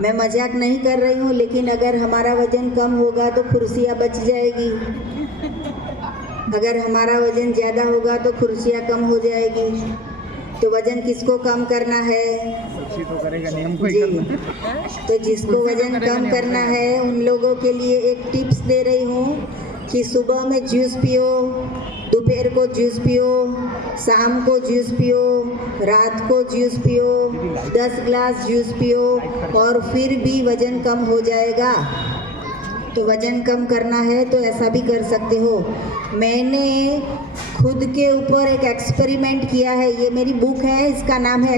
मैं मजाक नहीं कर रही हूँ, लेकिन अगर हमारा वजन कम होगा तो कुर्सियाँ बच जाएगी, अगर हमारा वजन ज़्यादा होगा तो कुर्सियाँ कम हो जाएगी। तो वजन किसको कम करना है? तो करेगा नियम को ही जी, तो जिसको वजन कम करना है उन लोगों के लिए एक टिप्स दे रही हूँ कि सुबह में जूस पियो, दोपहर को जूस पियो, शाम को जूस पियो, रात को जूस पियो, 10 ग्लास जूस पियो और फिर भी वजन कम हो जाएगा। तो वजन कम करना है तो ऐसा भी कर सकते हो। मैंने खुद के ऊपर एक एक्सपेरिमेंट किया है, ये मेरी बुक है, इसका नाम है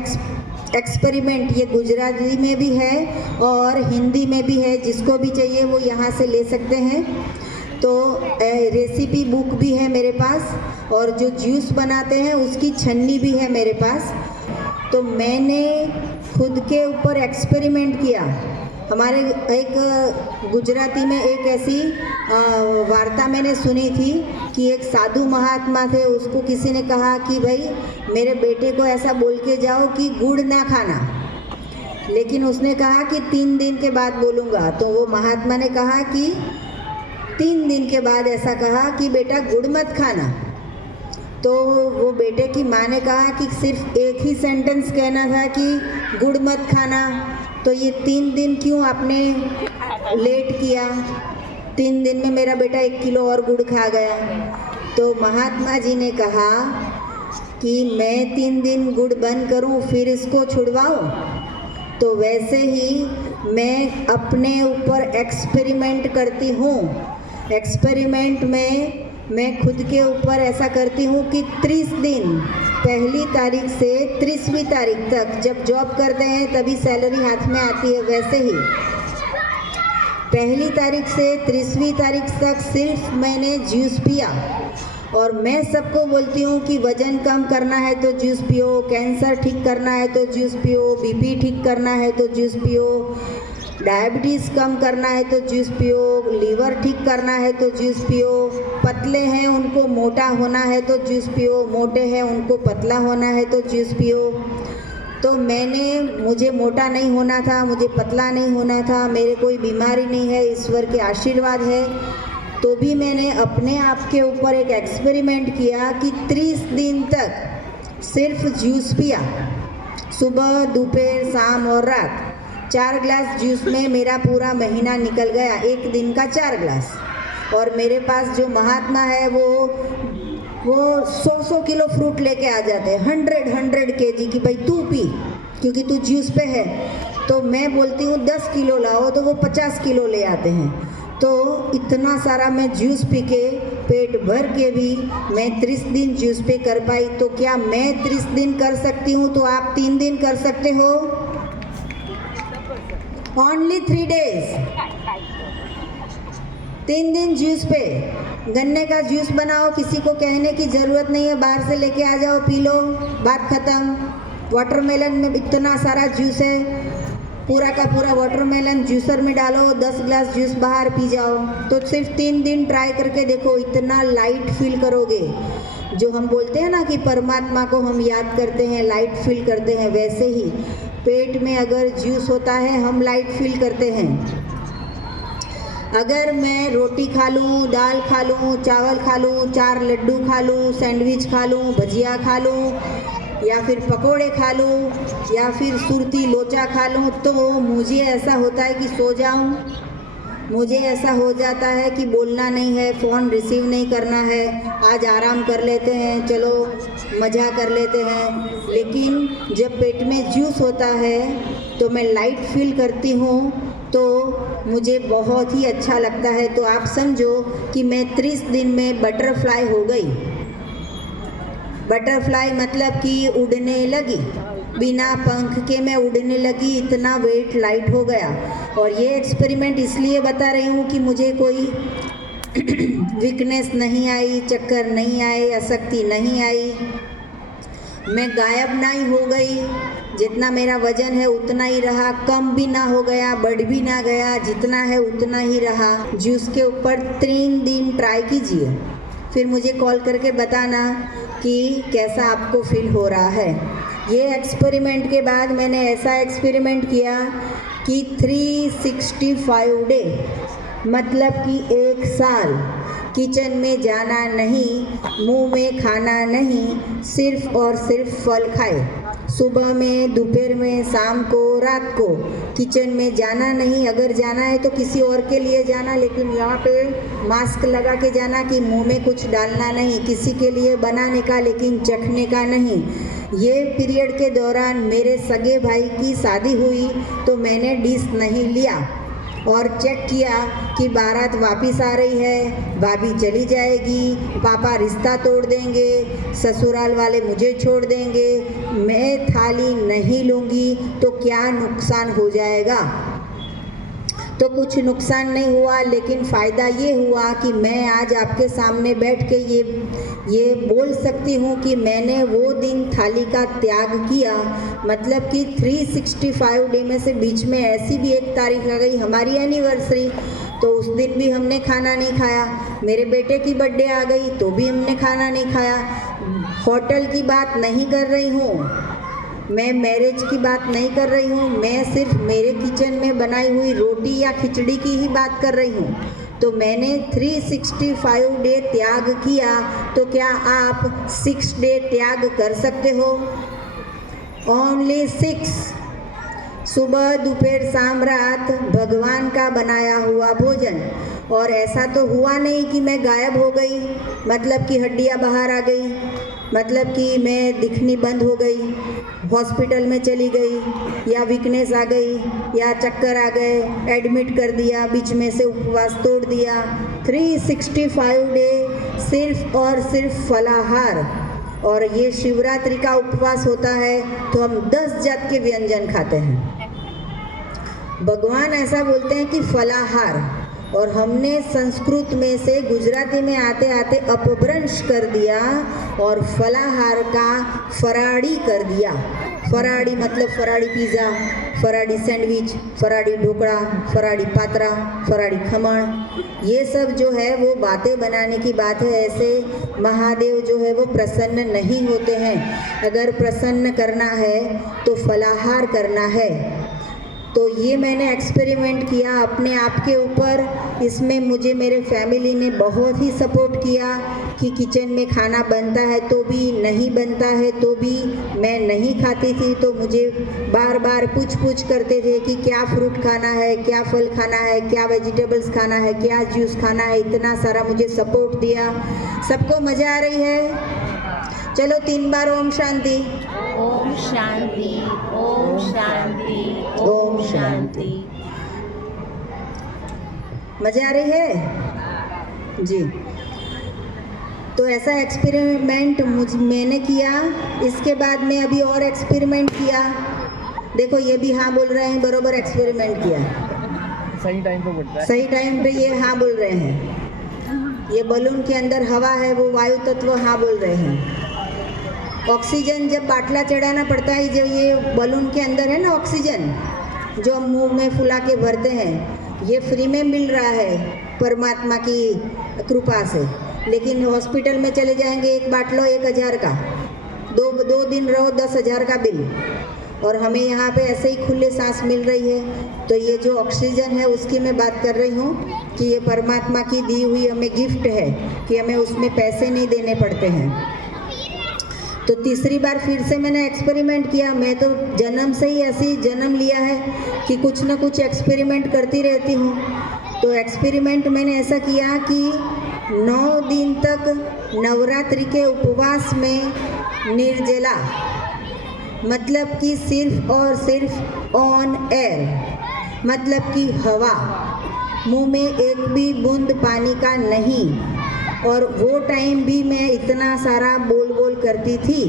एक्सपेरिमेंट। ये गुजराती में भी है और हिंदी में भी है, जिसको भी चाहिए वो यहाँ से ले सकते हैं। तो रेसिपी बुक भी है मेरे पास और जो जूस बनाते हैं उसकी छन्नी भी है मेरे पास। तो मैंने खुद के ऊपर एक्सपेरिमेंट किया। हमारे एक गुजराती में एक ऐसी वार्ता मैंने सुनी थी कि एक साधु महात्मा थे, उसको किसी ने कहा कि भाई मेरे बेटे को ऐसा बोल के जाओ कि गुड़ ना खाना, लेकिन उसने कहा कि 3 दिन के बाद बोलूँगा। तो वो महात्मा ने कहा कि 3 दिन के बाद ऐसा कहा कि बेटा गुड़ मत खाना। तो वो बेटे की माँ ने कहा कि सिर्फ एक ही सेंटेंस कहना था कि गुड़ मत खाना, तो ये 3 दिन क्यों आपने लेट किया? 3 दिन में मेरा बेटा 1 किलो और गुड़ खा गया। तो महात्मा जी ने कहा कि मैं 3 दिन गुड़ बंद करूं फिर इसको छुड़वाऊं। तो वैसे ही मैं अपने ऊपर एक्सपेरिमेंट करती हूँ। एक्सपेरिमेंट में मैं खुद के ऊपर ऐसा करती हूँ कि 30 दिन, पहली तारीख से 30वीं तारीख तक, जब जॉब करते हैं तभी सैलरी हाथ में आती है, वैसे ही पहली तारीख से 30वीं तारीख तक सिर्फ मैंने जूस पिया। और मैं सबको बोलती हूँ कि वज़न कम करना है तो जूस पियो, कैंसर ठीक करना है तो जूस पियो, बीपी ठीक करना है तो जूस पियो, डायबिटीज़ कम करना है तो जूस पियो, लीवर ठीक करना है तो जूस पियो, पतले हैं उनको मोटा होना है तो जूस पियो, मोटे हैं उनको पतला होना है तो जूस पियो। तो मुझे मोटा नहीं होना था, मुझे पतला नहीं होना था, मेरे कोई बीमारी नहीं है, ईश्वर के आशीर्वाद है। तो भी मैंने अपने आप के ऊपर एक एक्सपेरिमेंट किया कि 30 दिन तक सिर्फ जूस पिया, सुबह, दोपहर, शाम और रात। 4 ग्लास जूस में मेरा पूरा महीना निकल गया, एक दिन का 4 ग्लास। और मेरे पास जो महात्मा है वो 100 किलो फ्रूट लेके आ जाते हैं, 100 केजी की, भाई तू पी क्योंकि तू जूस पे है। तो मैं बोलती हूँ 10 किलो लाओ, तो वो 50 किलो ले आते हैं। तो इतना सारा मैं जूस पी के, पेट भर के भी मैं 30 दिन जूस पे कर पाई। तो क्या मैं 30 दिन कर सकती हूँ तो आप 3 दिन कर सकते हो? ओनली 3 डेज, 3 दिन जूस पे। गन्ने का जूस बनाओ, किसी को कहने की ज़रूरत नहीं है, बाहर से लेके आ जाओ, पी लो, बात ख़त्म। वाटरमेलन में इतना सारा जूस है, पूरा का पूरा वाटरमेलन जूसर में डालो, 10 ग्लास जूस बाहर पी जाओ। तो सिर्फ 3 दिन ट्राई करके देखो, इतना लाइट फील करोगे। जो हम बोलते हैं ना कि परमात्मा को हम याद करते हैं, लाइट फील करते हैं, वैसे ही पेट में अगर जूस होता है हम लाइट फील करते हैं। अगर मैं रोटी खा लूँ, दाल खा लूँ, चावल खा लूँ, 4 लड्डू खा लूँ, सैंडविच खा लूँ, भजिया खा लूँ, या फिर पकोड़े खा लूँ, या फिर सुरती लोचा खा लूँ, तो मुझे ऐसा होता है कि सो जाऊँ। मुझे ऐसा हो जाता है कि बोलना नहीं है, फ़ोन रिसीव नहीं करना है, आज आराम कर लेते हैं, चलो मज़ा कर लेते हैं। लेकिन जब पेट में जूस होता है तो मैं लाइट फील करती हूँ, तो मुझे बहुत ही अच्छा लगता है। तो आप समझो कि मैं 30 दिन में बटरफ्लाई हो गई। बटरफ्लाई मतलब कि उड़ने लगी, बिना पंख के मैं उड़ने लगी, इतना वेट लाइट हो गया। और ये एक्सपेरिमेंट इसलिए बता रही हूँ कि मुझे कोई वीकनेस नहीं आई, चक्कर नहीं आए, अशक्ति नहीं आई, मैं गायब नहीं हो गई। जितना मेरा वजन है उतना ही रहा, कम भी ना हो गया, बढ़ भी ना गया, जितना है उतना ही रहा। जूस के ऊपर 3 दिन ट्राई कीजिए, फिर मुझे कॉल करके बताना कि कैसा आपको फील हो रहा है। ये एक्सपेरिमेंट के बाद मैंने ऐसा एक्सपेरिमेंट किया कि 365 डे मतलब कि 1 साल किचन में जाना नहीं, मुंह में खाना नहीं, सिर्फ और सिर्फ फल खाए। सुबह में, दोपहर में, शाम को, रात को किचन में जाना नहीं। अगर जाना है तो किसी और के लिए जाना, लेकिन यहाँ पे मास्क लगा के जाना कि मुंह में कुछ डालना नहीं, किसी के लिए बनाने का लेकिन चखने का नहीं। ये पीरियड के दौरान मेरे सगे भाई की शादी हुई तो मैंने डिश नहीं लिया और चेक किया कि बारात वापस आ रही है, भाभी चली जाएगी, पापा रिश्ता तोड़ देंगे, ससुराल वाले मुझे छोड़ देंगे, मैं थाली नहीं लूँगी तो क्या नुकसान हो जाएगा। तो कुछ नुकसान नहीं हुआ, लेकिन फ़ायदा ये हुआ कि मैं आज आपके सामने बैठ के ये बोल सकती हूँ कि मैंने वो दिन थाली का त्याग किया। मतलब कि 365 डे में से बीच में ऐसी भी एक तारीख आ गई हमारी एनिवर्सरी, तो उस दिन भी हमने खाना नहीं खाया। मेरे बेटे की बर्थडे आ गई तो भी हमने खाना नहीं खाया। होटल की बात नहीं कर रही हूँ, मैं मैरिज की बात नहीं कर रही हूँ, मैं सिर्फ मेरे किचन में बनाई हुई रोटी या खिचड़ी की ही बात कर रही हूँ। तो मैंने 365 डे त्याग किया, तो क्या आप 6 डे त्याग कर सकते हो? ओनली 6। सुबह, दोपहर, शाम, रात भगवान का बनाया हुआ भोजन। और ऐसा तो हुआ नहीं कि मैं गायब हो गई, मतलब कि हड्डियाँ बाहर आ गई, मतलब कि मैं दिखनी बंद हो गई, हॉस्पिटल में चली गई, या वीकनेस आ गई, या चक्कर आ गए, एडमिट कर दिया, बीच में से उपवास तोड़ दिया। 365 डे सिर्फ और सिर्फ फलाहार। और ये शिवरात्रि का उपवास होता है तो हम 10 जात के व्यंजन खाते हैं। भगवान ऐसा बोलते हैं कि फलाहार, और हमने संस्कृत में से गुजराती में आते आते अपभ्रंश कर दिया और फलाहार का फराड़ी कर दिया। फराड़ी मतलब Ferrari pizza, Ferrari sandwich, Ferrari dhokla, Ferrari Patra, Ferrari khaman, ये सब जो है वो बातें बनाने की बात है। ऐसे महादेव जो है वो प्रसन्न नहीं होते हैं। अगर प्रसन्न करना है तो फलाहार करना है। तो ये मैंने एक्सपेरिमेंट किया अपने आप के ऊपर। इसमें मुझे मेरे फैमिली ने बहुत ही सपोर्ट किया कि किचन में खाना बनता है तो भी, नहीं बनता है तो भी। मैं नहीं खाती थी तो मुझे बार बार पूछ करते थे कि क्या फ्रूट खाना है, क्या फल खाना है, क्या वेजिटेबल्स खाना है, क्या जूस खाना है। इतना सारा मुझे सपोर्ट दिया। सबको मज़ा आ रही है? चलो 3 बार ओम शांति। ओम शांति, ओम शांति, ओम शांति। मज़ा आ रही है जी? तो ऐसा एक्सपेरिमेंट मैंने किया। इसके बाद में अभी और एक्सपेरिमेंट किया। देखो ये भी हाँ बोल रहे हैं, बरोबर एक्सपेरिमेंट किया, सही टाइम पे बोलता है। सही टाइम पे ये हाँ बोल रहे हैं। ये बलून के अंदर हवा है, वो वायु तत्व हाँ बोल रहे हैं। ऑक्सीजन जब बाटला चढ़ाना पड़ता है, जो ये बलून के अंदर है ना ऑक्सीजन, जो हम मुंह में फुला के भरते हैं, ये फ्री में मिल रहा है परमात्मा की कृपा से। लेकिन हॉस्पिटल में चले जाएंगे, एक बाटलो 1000 का, दो दिन रहो 10,000 का बिल। और हमें यहाँ पे ऐसे ही खुले सांस मिल रही है। तो ये जो ऑक्सीजन है उसकी मैं बात कर रही हूँ कि ये परमात्मा की दी हुई हमें गिफ्ट है कि हमें उसमें पैसे नहीं देने पड़ते हैं। तो तीसरी बार फिर से मैंने एक्सपेरिमेंट किया। मैं तो जन्म से ही ऐसी जन्म लिया है कि कुछ ना कुछ एक्सपेरिमेंट करती रहती हूँ। तो एक्सपेरिमेंट मैंने ऐसा किया कि 9 दिन तक नवरात्रि के उपवास में निर्जला, मतलब कि सिर्फ और सिर्फ ऑन एयर, मतलब कि हवा, मुंह में एक भी बूंद पानी का नहीं। और वो टाइम भी मैं इतना सारा बोल करती थी,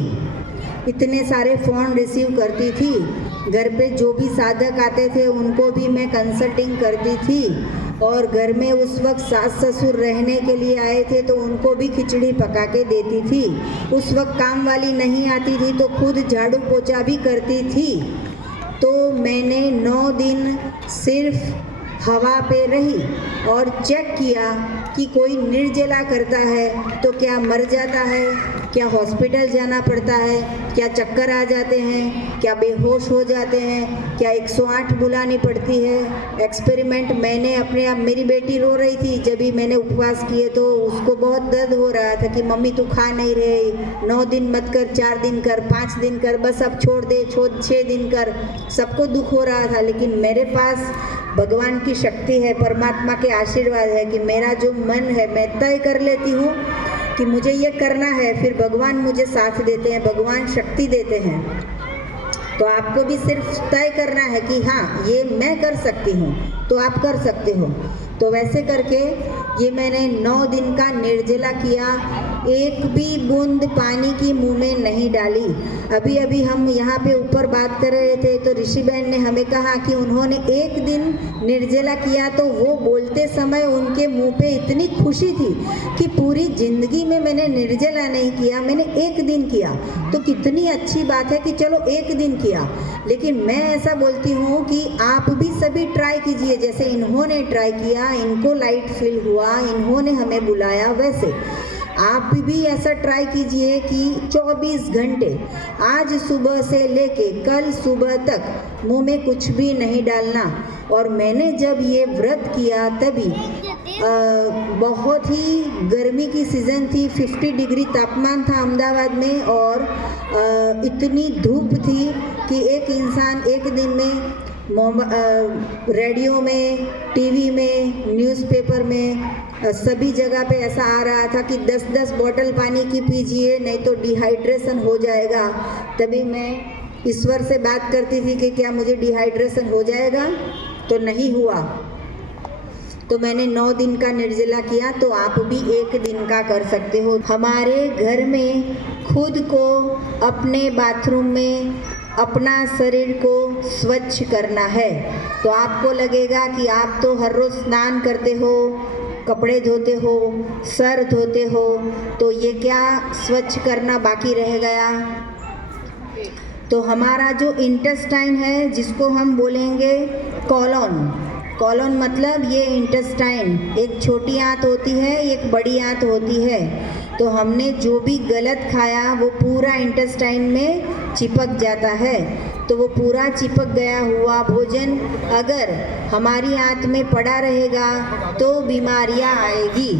इतने सारे फ़ोन रिसीव करती थी। घर पे जो भी साधक आते थे उनको भी मैं कंसल्टिंग करती थी। और घर में उस वक्त सास ससुर रहने के लिए आए थे तो उनको भी खिचड़ी पका के देती थी। उस वक्त काम वाली नहीं आती थी तो खुद झाड़ू पोछा भी करती थी। तो मैंने 9 दिन सिर्फ हवा पे रही और चेक किया कि कोई निर्जला करता है तो क्या मर जाता है, क्या हॉस्पिटल जाना पड़ता है, क्या चक्कर आ जाते हैं, क्या बेहोश हो जाते हैं, क्या 108 बुलानी पड़ती है। एक्सपेरिमेंट मैंने अपने आप, मेरी बेटी रो रही थी जब भी मैंने उपवास किए तो उसको बहुत दर्द हो रहा था कि मम्मी तू खा नहीं रही, 9 दिन मत कर, 4 दिन कर, 5 दिन कर, बस अब छोड़ दे, 6 दिन कर। सबको दुख हो रहा था, लेकिन मेरे पास भगवान की शक्ति है, परमात्मा के आशीर्वाद है कि मेरा जो मन है मैं तय कर लेती हूँ कि मुझे ये करना है, फिर भगवान मुझे साथ देते हैं, भगवान शक्ति देते हैं। तो आपको भी सिर्फ तय करना है कि हाँ ये मैं कर सकती हूँ, तो आप कर सकते हो। तो वैसे करके ये मैंने 9 दिन का निर्जला किया, एक भी बूंद पानी की मुंह में नहीं डाली। अभी अभी हम यहाँ पे ऊपर बात कर रहे थे तो ऋषि बहन ने हमें कहा कि उन्होंने एक दिन निर्जला किया तो वो बोलते समय उनके मुंह पे इतनी खुशी थी कि पूरी जिंदगी में मैंने निर्जला नहीं किया, मैंने एक दिन किया। तो कितनी अच्छी बात है कि चलो एक दिन किया। लेकिन मैं ऐसा बोलती हूँ कि आप भी सभी ट्राई कीजिए, जैसे इन्होंने ट्राई किया, इनको लाइट फील हुआ, इन्होंने हमें बुलाया, वैसे आप भी ऐसा ट्राई कीजिए कि 24 घंटे आज सुबह से लेके कल सुबह तक मुंह में कुछ भी नहीं डालना। और मैंने जब ये व्रत किया तभी बहुत ही गर्मी की सीज़न थी, 50 डिग्री तापमान था अहमदाबाद में और इतनी धूप थी कि एक इंसान एक दिन में रेडियो में, टीवी में, न्यूज़पेपर में, सभी जगह पे ऐसा आ रहा था कि 10-10 बोतल पानी की पीजिए नहीं तो डिहाइड्रेशन हो जाएगा। तभी मैं ईश्वर से बात करती थी कि क्या मुझे डिहाइड्रेशन हो जाएगा, तो नहीं हुआ। तो मैंने 9 दिन का निर्जला किया, तो आप भी एक दिन का कर सकते हो। हमारे घर में खुद को, अपने बाथरूम में अपना शरीर को स्वच्छ करना है। तो आपको लगेगा कि आप तो हर रोज़ स्नान करते हो, कपड़े धोते हो, सर धोते हो, तो ये क्या स्वच्छ करना बाकी रह गया। तो हमारा जो इंटेस्टाइन है, जिसको हम बोलेंगे कॉलोन, कॉलोन मतलब ये इंटेस्टाइन, एक छोटी आंत होती है, एक बड़ी आंत होती है। तो हमने जो भी गलत खाया वो पूरा इंटेस्टाइन में चिपक जाता है। तो वो पूरा चिपक गया हुआ भोजन अगर हमारी आंत में पड़ा रहेगा तो बीमारियां आएगी।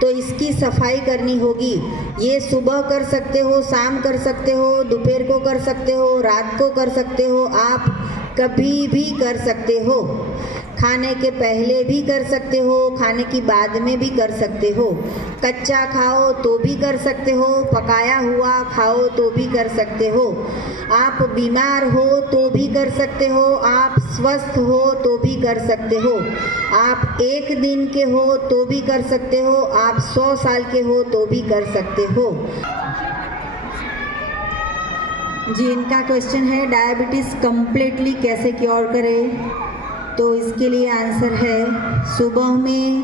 तो इसकी सफाई करनी होगी। ये सुबह कर सकते हो, शाम कर सकते हो, दोपहर को कर सकते हो, रात को कर सकते हो, आप कभी भी कर सकते हो। खाने के पहले भी कर सकते हो, खाने की बाद में भी कर सकते हो। कच्चा खाओ तो भी कर सकते हो, पकाया हुआ खाओ तो भी कर सकते हो। आप बीमार हो तो भी कर सकते हो, आप स्वस्थ हो तो भी कर सकते हो। आप 1 दिन के हो तो भी कर सकते हो, आप 100 साल के हो तो भी कर सकते हो। जी, इनका क्वेश्चन है डायबिटीज़ कंप्लीटली कैसे क्योर करें। तो इसके लिए आंसर है सुबह में,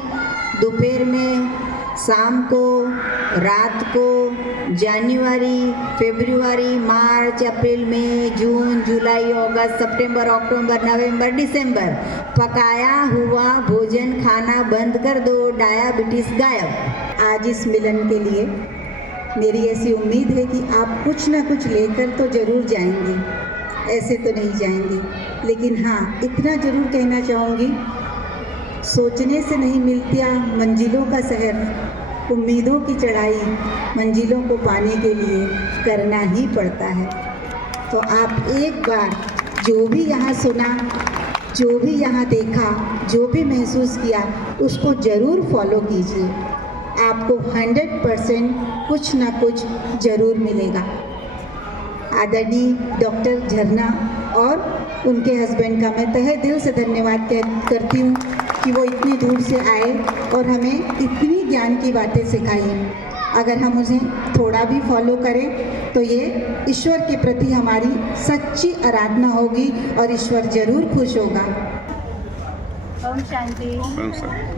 दोपहर में, शाम को, रात को, जनवरी, फरवरी, मार्च, अप्रैल, मई, जून, जुलाई, अगस्त, सितंबर, अक्टूबर, नवंबर, दिसंबर पकाया हुआ भोजन खाना बंद कर दो, डायबिटीज़ गायब। आज इस मिलन के लिए मेरी ऐसी उम्मीद है कि आप कुछ ना कुछ लेकर तो ज़रूर जाएंगे, ऐसे तो नहीं जाएंगे। लेकिन हाँ, इतना ज़रूर कहना चाहूँगी, सोचने से नहीं मिलता मंजिलों का शहर, उम्मीदों की चढ़ाई मंजिलों को पाने के लिए करना ही पड़ता है। तो आप एक बार जो भी यहाँ सुना, जो भी यहाँ देखा, जो भी महसूस किया, उसको ज़रूर फॉलो कीजिए। आपको 100% कुछ ना कुछ ज़रूर मिलेगा। आदरणीय डॉक्टर झरना और उनके हस्बैंड का मैं तहे दिल से धन्यवाद करती हूँ कि वो इतनी दूर से आए और हमें इतनी ज्ञान की बातें सिखाई। अगर हम उन्हें थोड़ा भी फॉलो करें तो ये ईश्वर के प्रति हमारी सच्ची आराधना होगी और ईश्वर ज़रूर खुश होगा। ओम शांति।